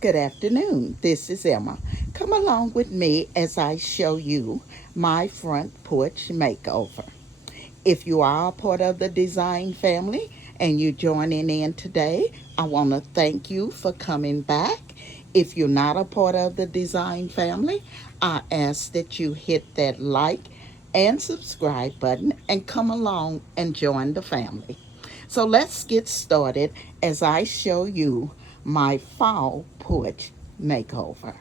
Good afternoon. This is Emma. Come along with me as I show you my front porch makeover. If you are a part of the design family and you're joining in today, I want to thank you for coming back. If you're not a part of the design family, I ask that you hit that like and subscribe button and come along and join the family. So let's get started as I show you my fall porch makeover.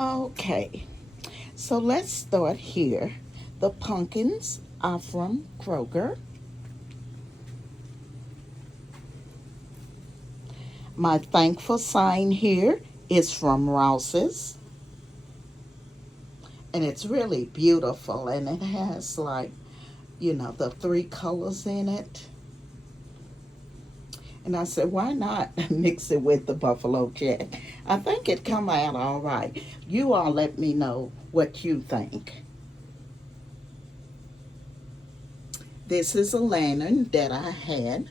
Okay, so let's start here. The pumpkins are from Kroger. My thankful sign here is from Rouse's, and it's really beautiful, and it has the three colors in it. And I said, why not mix it with the buffalo check? I think it come out all right. You all let me know what you think. This is a lantern that I had.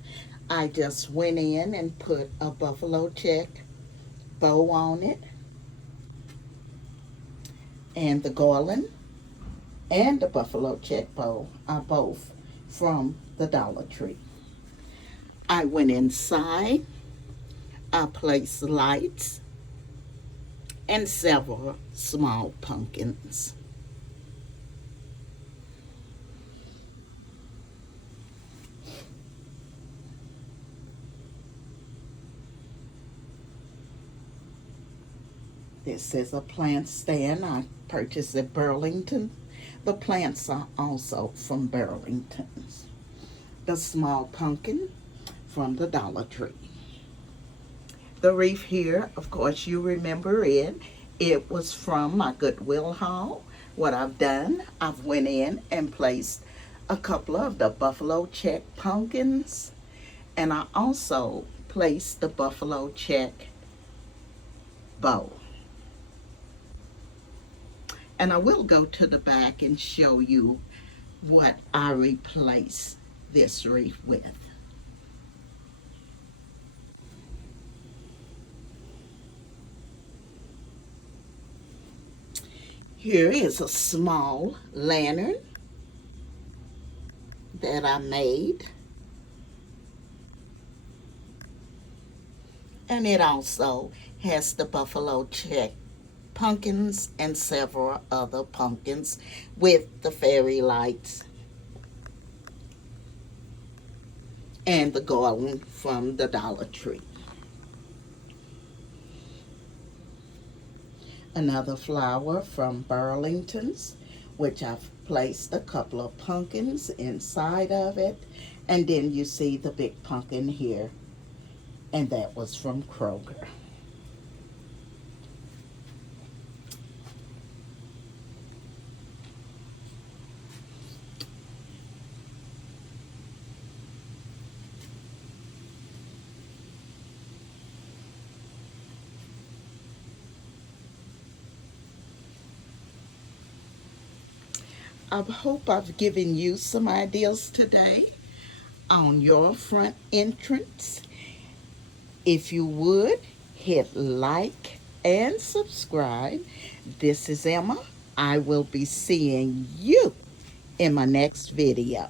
I just went in and put a buffalo check bow on it, and the garland and the buffalo check bow are both from the Dollar Tree. I went inside, I placed lights and several small pumpkins. This is a plant stand I purchased at Burlington. The plants are also from Burlington's. The small pumpkin from the Dollar Tree. The wreath here, of course, you remember it. It was from my Goodwill haul. What I've done, I've went in and placed a couple of the buffalo check pumpkins, and I also placed the buffalo check bow. And I will go to the back and show you what I replaced this wreath with. Here is a small lantern that I made, and it also has the buffalo check pumpkins and several other pumpkins with the fairy lights and the garland from the Dollar Tree. Another flower from Burlington's, which I've placed a couple of pumpkins inside of it. And then you see the big pumpkin here, and that was from Kroger. I hope I've given you some ideas today on your front entrance. If you would, hit like and subscribe. This is Emma. I will be seeing you in my next video.